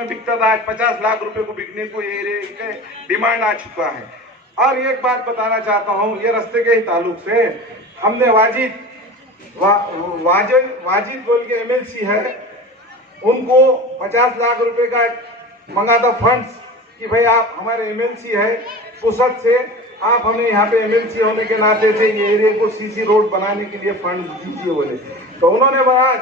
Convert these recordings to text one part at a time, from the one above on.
में बिकता था, आज 50 लाख रुपए को बिकने को ये डिमांड आ चुका है। और एक बात बताना चाहता हूँ, ये रास्ते के ही ताल्लुक से हमने वाजिद बोल के एमएलसी है, उनको 50 लाख रुपए का मंगा था फंड्स कि भाई आप हमारे एमएलसी है, पुसद से आप हमें यहाँ पे एमएलसी होने के नाते से ये एरिया को सीसी रोड बनाने के लिए फंड दीजिए बोले। तो उन्होंने बोला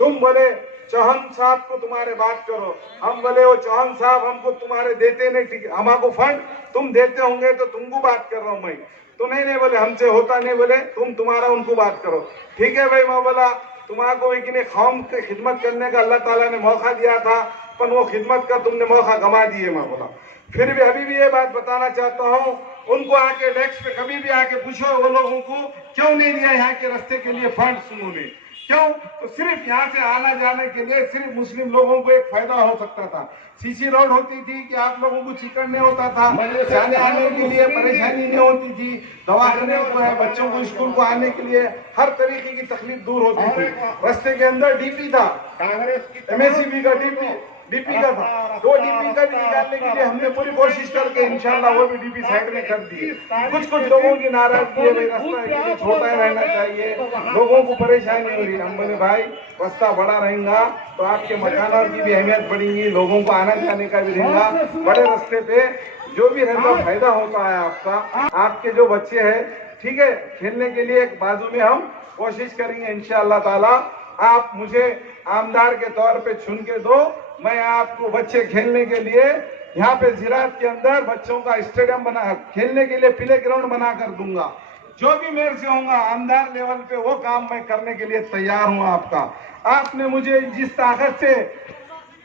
तुम बोले चौहान साहब को तुम्हारे बात करो, हम बोले वो चौहान साहब हमको तुम्हारे देते नहीं, ठीक हमको फंड तुम देते होंगे तो तुमको बात कर रहा हूँ मैं। तो नहीं बोले हमसे होता नहीं, बोले तुम्हारा उनको बात करो। ठीक है भाई, मैं बोला तुम्हारा लेकिन कौम की खिदमत करने का अल्लाह ताला ने मौका दिया था, पर वो खिदमत का तुमने मौका गंवा दिए। मैं बोला फिर भी अभी भी ये बात बताना चाहता हूँ, उनको आके डेस्क पे कभी भी आके पूछो वो लोगों को क्यों नहीं दिया यहाँ के रास्ते के लिए फंड उन्होंने, क्यों? तो सिर्फ यहाँ से आना जाने के लिए सिर्फ मुस्लिम लोगों को एक फायदा हो सकता था। सीसी रोड होती थी कि आप लोगों को चिकन नहीं होता था, जाने आने के लिए परेशानी नहीं होती थी, दवाखाने को है, बच्चों को स्कूल को आने के लिए हर तरीके की तकलीफ दूर होती थी। रास्ते के अंदर डीपी था, एमएससीबी का डीपी का था, दो डीपी का भी निकालने के लिए हमने पूरी कोशिश करके इंशाल्लाह वो भी डीपी साइड में कर दिए। कुछ लोगों की नाराजगी है, रास्ता छोटा ही रहना चाहिए, लोगों को परेशानी हो रही है। हम बोले भाई रास्ता बड़ा रहेगा तो आपके मकानों की भी अहमियत बढ़ेगी, लोगों को आने जाने का भी रहेगा। बड़े रास्ते पे जो भी रहता फायदा होता है आपका, आपके जो बच्चे हैं ठीक है खेलने के लिए बाजू में हम कोशिश करेंगे इंशाअल्लाह ताला। आप मुझे आमदार के तौर पे चुन के दो, मैं आपको बच्चे खेलने के लिए यहाँ पे जिरात के अंदर बच्चों का स्टेडियम बना खेलने के लिए प्ले ग्राउंड बना कर दूंगा। जो भी मेरे से होगा आमदार लेवल पे वो काम मैं करने के लिए तैयार हूँ। आपने मुझे जिस ताकत से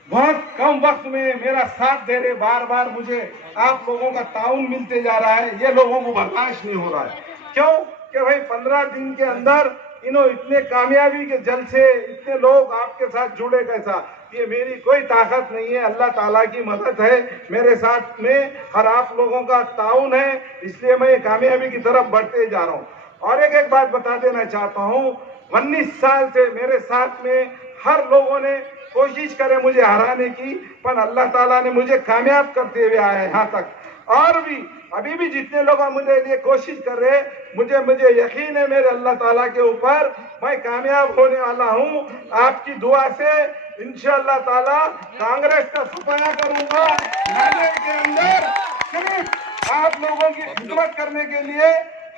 बहुत कम वक्त में मेरा साथ दे रहे, बार बार मुझे आप लोगों का ताउन मिलते जा रहा है, ये लोगों को बर्दाश्त नहीं हो रहा है। क्यों कि भाई 15 दिन के अंदर इतने कामयाबी के जल से इतने लोग आपके साथ जुड़े कैसा, ये मेरी कोई ताकत नहीं है, अल्लाह ताला की मदद है मेरे साथ में और आप लोगों का ताउन है, इसलिए मैं कामयाबी की तरफ बढ़ते जा रहा हूँ। और एक बात बता देना चाहता हूँ, 19 साल से मेरे साथ में हर लोगों ने कोशिश करे मुझे हराने की, पर अल्लाह ताला ने मुझे कामयाब करते हुए आया यहाँ तक। और भी अभी भी जितने लोग मुझे लिए कोशिश कर रहे, मुझे यकीन है मेरे अल्लाह ताला के ऊपर मैं कामयाब होने वाला हूँ। आपकी दुआ से इंशाअल्लाह ताला कांग्रेस का सफाया करूंगा, नाले के अंदर सिर्फ आप लोगों की खिदमत करने के लिए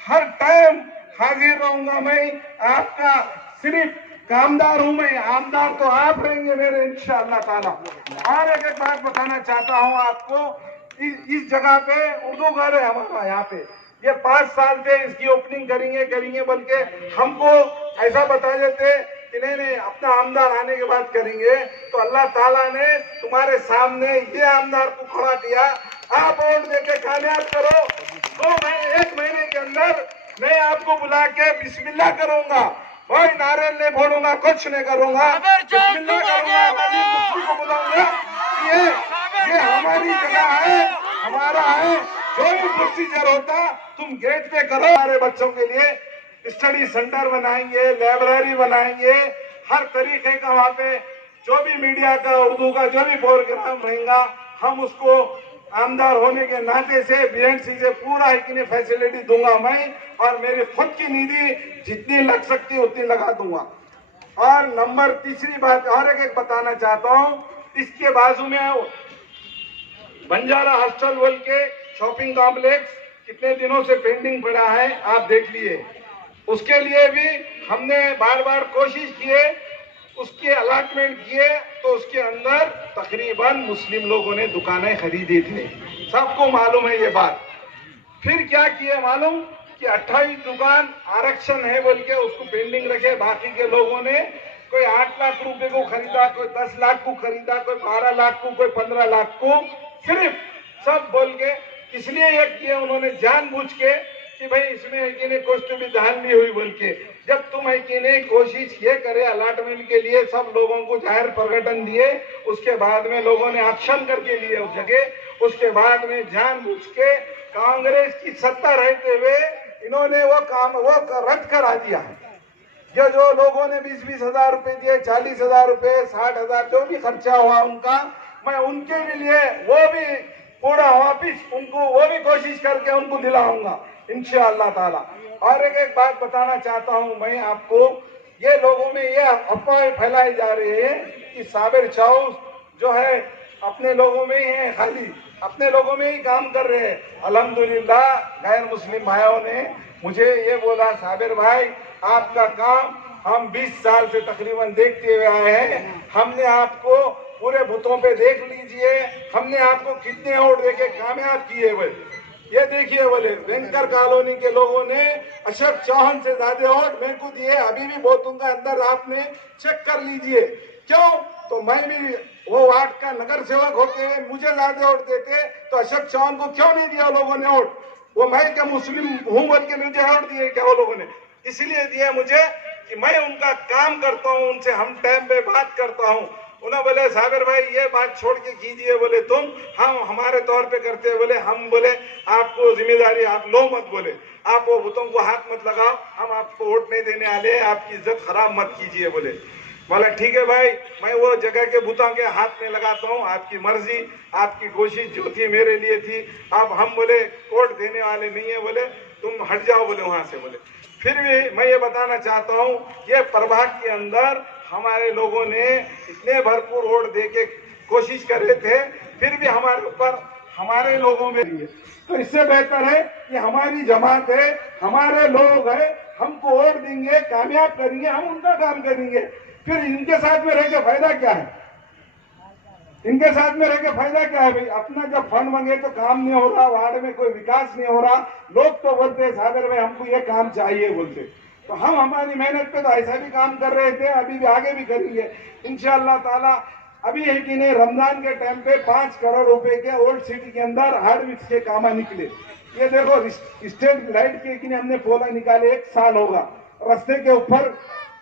हर टाइम हाजिर रहूंगा। मैं आपका सिर्फ कामदार हूं, मैं आमदार तो आप रहेंगे मेरे इंशाअल्लाह ताला। और एक बात बताना चाहता हूं आपको, इस जगह पे उर्दू घर है हमारा यहाँ पे, ये 5 साल से इसकी ओपनिंग करेंगे बल्कि हमको ऐसा बता देते कि नहीं अपना आमदार आने के बाद करेंगे। तो अल्लाह ताला ने तुम्हारे सामने ये आमदार को खड़ा किया, आप वोट देके कामयाब करो। 1 महीने के अंदर मैं आपको बुला के बिस्मिल्लाह करूंगा, कोई नारे नहीं बोलूंगा, कुछ नहीं करूंगा, बिस्मिल्लाह करूंगा, को बुलाऊंगा। ये हमारी जगह है, हमारा है, जो भी प्रोसीजर होता तुम गेट पे करो। हमारे बच्चों के लिए स्टडी सेंटर बनाएंगे, लाइब्रेरी बनाएंगे, हर तरीके का वहाँ पे जो भी मीडिया का उर्दू का जो भी प्रोग्राम रहेगा हम उसको आमदार होने के नाते से बीएनसी से पूरा ही फैसिलिटी दूंगा मैं, और मेरी खुद की निधि जितनी लग सकती उतनी लगा दूंगा। और नंबर तीसरी बात और एक बताना चाहता हूँ, इसके बाजू में बंजारा हॉस्टल बोल के शॉपिंग कॉम्प्लेक्स कितने दिनों से पेंडिंग पड़ा है, आप देख लिए। उसके लिए भी हमने बार बार कोशिश किए, उसके अलॉटमेंट किए, तो उसके अंदर तकरीबन मुस्लिम लोगों ने दुकानें खरीदी थी, सबको मालूम है ये बात। फिर क्या किए मालूम कि 28 दुकान आरक्षण है बोल के उसको पेंडिंग रखे, बाकी के लोगों ने कोई 8 लाख रुपए को खरीदा, कोई 10 लाख को खरीदा, कोई 12 लाख को, कोई 15 लाख को, सिर्फ सब बोल के इसलिए ये किया उन्होंने जानबूझ के कि भाई इसमें कुछ तो भी धान नहीं हुई बोल के। जब तुम कोशिश ये करे अलॉटमेंट के लिए सब लोगों को जाहिर प्रकटन दिए, उसके बाद में लोगों ने ऑप्शन करके लिए उस जगह, उसके बाद में जानबूझ के कांग्रेस की सत्ता रहते हुए इन्होंने वो काम रद्द करा दिया है। जो लोगों ने 20-20 हजार रुपए दिए, 40 हजार रुपए, 60 हजार जो भी खर्चा हुआ उनका, मैं उनके लिए वो भी पूरा वापिस उनको वो भी कोशिश करके उनको दिलाऊंगा इंशाअल्लाह ताला। और एक बात बताना चाहता हूं मैं आपको, ये लोगों में ये अफवाहें फैलाई जा रही है कि साबिर चाउस जो है अपने लोगों में ही है, खाली अपने लोगों में ही काम कर रहे हैं। अल्हम्दुलिल्लाह गैर मुस्लिम भाइयों ने मुझे ये बोला, साबिर भाई आपका काम हम 20 साल से तकरीबन देखते हुए आए हैं, हमने आपको पूरे बूथों पे देख लीजिए, हमने आपको कितने वोट देके कामयाब किए बोले। ये देखिए बोले वेंकर कॉलोनी के लोगों ने अशरफ चौहान से ज्यादा वोट मेरे को दिए, अभी भी बोतूंगा अंदर, आपने चेक कर लीजिए। क्यों? तो मैं भी वो वार्ड का नगर सेवक होते हुए मुझे ज्यादा वोट देते तो अशरफ चौहान को क्यों नहीं दिया लोगों ने वोट? वो मैं क्या मुस्लिम हूं बोल के मुझे वोट दिए क्या वो लोगों ने? इसलिए दिया मुझे कि मैं उनका काम करता हूं, उनसे हम टाइम पे बात करता हूं। उन्होंने बोले साबिर भाई ये बात छोड़ के कीजिए बोले तुम, हम हमारे तौर पे करते हैं बोले, हम बोले आपको जिम्मेदारी आप लो मत, बोले आप वो बुतों को हाथ मत लगाओ, हम आपको वोट नहीं देने वाले, आपकी इज्जत खराब मत कीजिए बोले। बोला ठीक है भाई, मैं वो जगह के बुतों के हाथ में लगाता हूँ, आपकी मर्जी, आपकी कोशिश जो थी मेरे लिए थी, अब हम बोले वोट देने वाले नहीं है बोले, तुम हट जाओ बोले वहां से बोले। फिर भी मैं ये बताना चाहता हूँ ये प्रभाग के अंदर हमारे लोगों ने इतने भरपूर वोट देके कोशिश कर रहे थे, फिर भी हमारे ऊपर हमारे लोगों में, तो इससे बेहतर है कि हमारी जमात है, हमारे लोग है, हमको वोट देंगे, कामयाब करेंगे, हम उनका काम करेंगे। फिर इनके साथ में रह के फायदा क्या है? इनके साथ में रह के फायदा क्या है भाई? अपना जब फंड मांगे तो काम नहीं हो रहा, वार्ड में कोई विकास नहीं हो रहा, लोग तो बोलते हैं सागर में हमको ये काम चाहिए बोलते, तो हम हमारी मेहनत पे तो ऐसा भी काम कर रहे थे, अभी भी आगे भी करेंगे इंशाअल्लाह ताला। अभी है कि नहीं रमजान के टाइम पे 5 करोड़ रुपए के ओल्ड सिटी के अंदर हार्ड मिक्स के काम निकले। ये देखो स्ट्रीट लाइट के कि हमने पोला निकाले, 1 साल होगा, रास्ते के ऊपर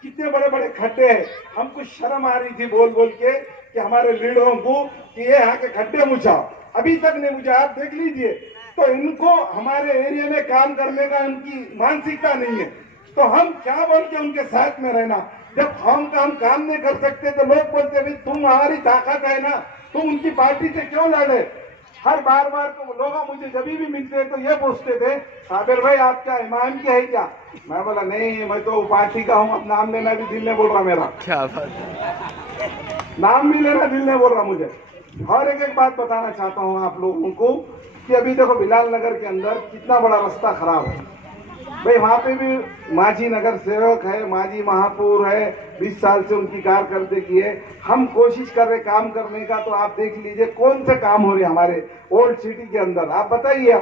कितने बड़े बड़े खड्डे हैं। हमको शर्म आ रही थी बोल बोल के कि हमारे लीडरों को कि ये यहाँ के खड्डे मुझाओ, अभी तक नहीं मुझा, आप देख लीजिए। तो इनको हमारे एरिया में काम करने का उनकी मानसिकता नहीं है, तो हम क्या बोल के उनके साथ में रहना? जब हम काम नहीं कर सकते तो लोग बोलते भाई तुम हमारी ताकत है ना, तुम उनकी पार्टी से क्यों लड़े? हर बार तो लोग मुझे जब भी मिलते तो ये पूछते थे साबिर भाई आप क्या इमाम के है क्या? मैं बोला नहीं, मैं तो पार्टी का हूँ, अब नाम लेना भी दिल ने बोल रहा मेरा, क्या बात है, नाम भी लेना दिल ने बोल रहा मुझे। और एक बात बताना चाहता हूँ आप लोगों को कि अभी देखो बिलाल नगर के अंदर कितना बड़ा रास्ता खराब है भाई, वहाँ पे भी माजी नगर सेवक है, माजी महापौर है, 20 साल से उनकी कारकर्दगी है, हम कोशिश कर रहे काम करने का। तो आप देख लीजिए कौन से काम हो रहे हमारे ओल्ड सिटी के अंदर, आप बताइए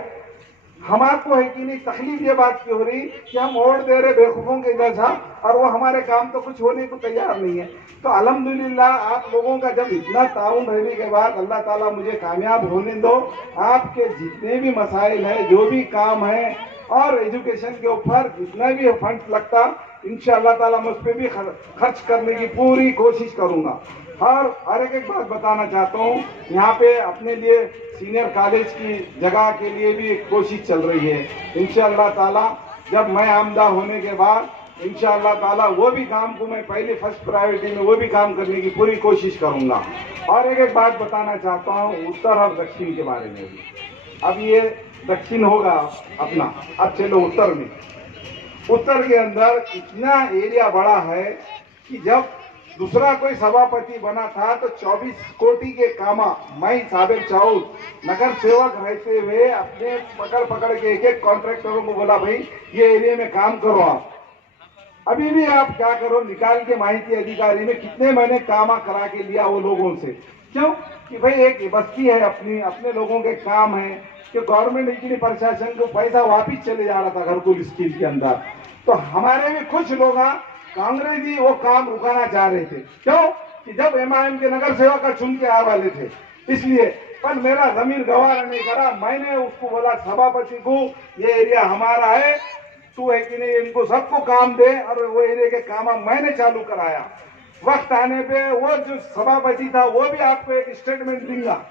हमारे है कि नहीं? तकलीफ ये बात की हो रही कि हम वोट दे रहे बेवकूफों के जैसा और वो हमारे काम तो कुछ होने को तैयार नहीं है। तो अल्हम्दुलिल्लाह आप लोगों का जब इतना ताउन रहने के बाद अल्लाह ताला मुझे कामयाब होने दो, आपके जितने भी मसाइल है, जो भी काम है और एजुकेशन के ऊपर जितना भी फंड लगता इंशाअल्लाह ताला मैं उस पर भी खर्च करने की पूरी कोशिश करूंगा। और एक बात बताना चाहता हूँ, यहाँ पे अपने लिए सीनियर कॉलेज की जगह के लिए भी एक कोशिश चल रही है। इंशाअल्लाह ताला जब मैं आमदा होने के बाद इंशाअल्लाह ताला वो भी काम को मैं पहले फर्स्ट प्रायोरिटी में वो भी काम करने की पूरी कोशिश करूंगा। और एक बात बताना चाहता हूँ उत्तर और दक्षिण के बारे में भी। अब ये दक्षिण होगा अपना, अब चलो उत्तर में। उत्तर के अंदर इतना एरिया बड़ा है कि जब दूसरा कोई सभापति बना था तो 24 कोटी के कामा मैं साबिर चाउस नगर सेवक रहते हुए अपने पकड़ के एक कॉन्ट्रैक्टरों को बोला भाई ये एरिया में काम करो आप। अभी भी आप क्या करो, निकाल के माहिती अधिकारी में कितने मैंने कामा करा के लिया वो लोगों से। क्यों? कि भाई एक बस्ती है अपने लोगों के काम है कि गवर्नमेंट इतनी प्रशासन को पैसा वापिस चले जा रहा था घरकुल स्कीम के अंदर। तो हमारे भी कुछ लोग कांग्रेसी वो काम रुकाना चाह रहे थे। क्यों? कि जब एमआईएम के नगर सेवक का चुन के आने वाले थे इसलिए। पर मेरा जमीन गवारा नहीं करा, मैंने उसको बोला सभापति को ये एरिया हमारा है, तू है कि नहीं इनको सबको काम दे, और वो एरिया के काम मैंने चालू कराया। वक्त आने पे वो जो सभापति था वो भी आपको एक स्टेटमेंट दूंगा,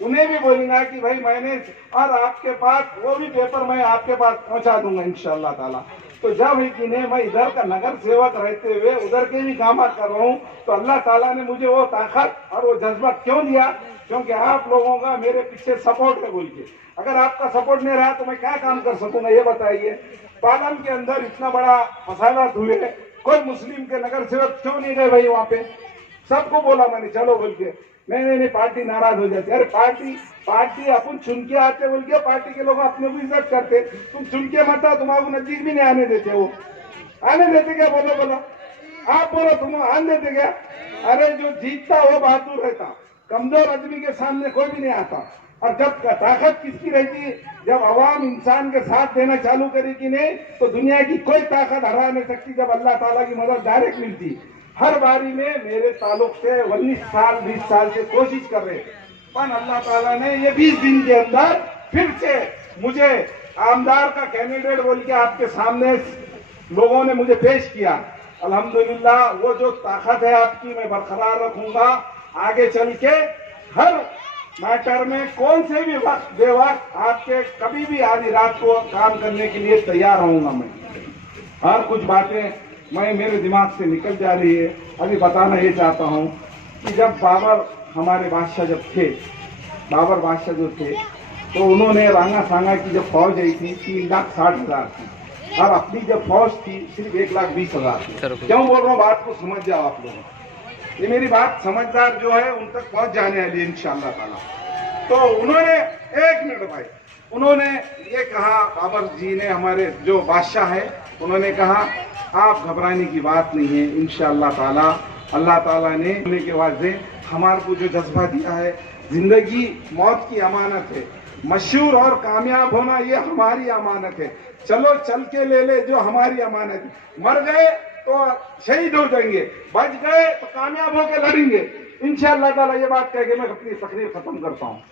उन्हें भी बोलूंगा कि भाई मैंने, और आपके पास वो भी पेपर मैं आपके पास पहुंचा दूंगा इंशाअल्लाह ताला। तो जब कि नहीं मैं इधर का नगर सेवक रहते हुए उधर के भी काम कर रहा हूँ, तो अल्लाह ताला ने मुझे वो ताकत और वो जज्बा क्यों दिया? क्योंकि आप लोगों का मेरे पीछे सपोर्ट है बोल के। अगर आपका सपोर्ट नहीं रहा तो मैं क्या काम कर सकूंगा, ये बताइए। पालम के अंदर इतना बड़ा फसादात हुए, कोई मुस्लिम के नगर सेवक क्यों नहीं गए भाई वहां पे? सबको बोला मैंने चलो बोल के, नहीं पार्टी नाराज हो जाती। अरे पार्टी अपन चुन के आते बोल के पार्टी के लोग अपने को इज्जत करते, तुम चुन के मत आओ, तुम्हारे नजदीक भी नहीं आने देते। वो आने देते क्या? बोलो आप बोलो, तुम आने देते क्या? अरे जो जीतता वो बहादुर रहता, कमजोर आदमी के सामने कोई भी नहीं आता। और जब ताकत किसकी रहती, जब अवाम इंसान के साथ देना चालू करेगी नहीं तो दुनिया की कोई ताकत हरा नहीं सकती। जब अल्लाह ताला की मदद डायरेक्ट मिलती, हर बारी में मेरे ताल्लुक से 20 साल से कोशिश कर रहे, पर अल्लाह ताला ने ये 20 दिन के अंदर फिर से मुझे आमदार का कैंडिडेट बोल के आपके सामने लोगों ने मुझे पेश किया। अल्हम्दुलिल्लाह वो जो ताकत है आपकी मैं बरकरार रखूंगा। आगे चल के हर मैटर में कौन से भी वक्त बेवक्त आपके कभी भी आधी रात को काम करने के लिए तैयार रहूंगा। मैं हर कुछ बातें मेरे दिमाग से निकल जा रही है। अभी बताना ये चाहता हूँ कि जब बाबर हमारे बादशाह जब थे, बाबर बादशाह जो थे, तो उन्होंने रांगा सांगा की जब फौज आई थी 3,60,000 थी, और अपनी जब फौज थी सिर्फ 1,20,000 थी। क्यों बोल रहा हूँ, बात को समझ जाओ आप लोग। ये मेरी बात समझदार जो है उन तक पहुंच जाने वाली है इंशाअल्लाह ताला। तो उन्होंने, एक मिनट भाई, उन्होंने ये कहा, बाबर जी ने, हमारे जो बादशाह है, उन्होंने कहा आप घबराने की बात नहीं है, इंशाअल्लाह ताला अल्लाह ताला ने होने के वास्ते हमारे को जो जज्बा दिया है, जिंदगी मौत की अमानत है, मशहूर और कामयाब होना ये हमारी अमानत है। चलो चल के ले जो हमारी अमानत है। मर गए तो शहीद हो जाएंगे, बच गए तो कामयाब होकर लड़ेंगे इंशाअल्लाह ताला। ये बात कह के मैं अपनी तकरीर खत्म करता हूँ।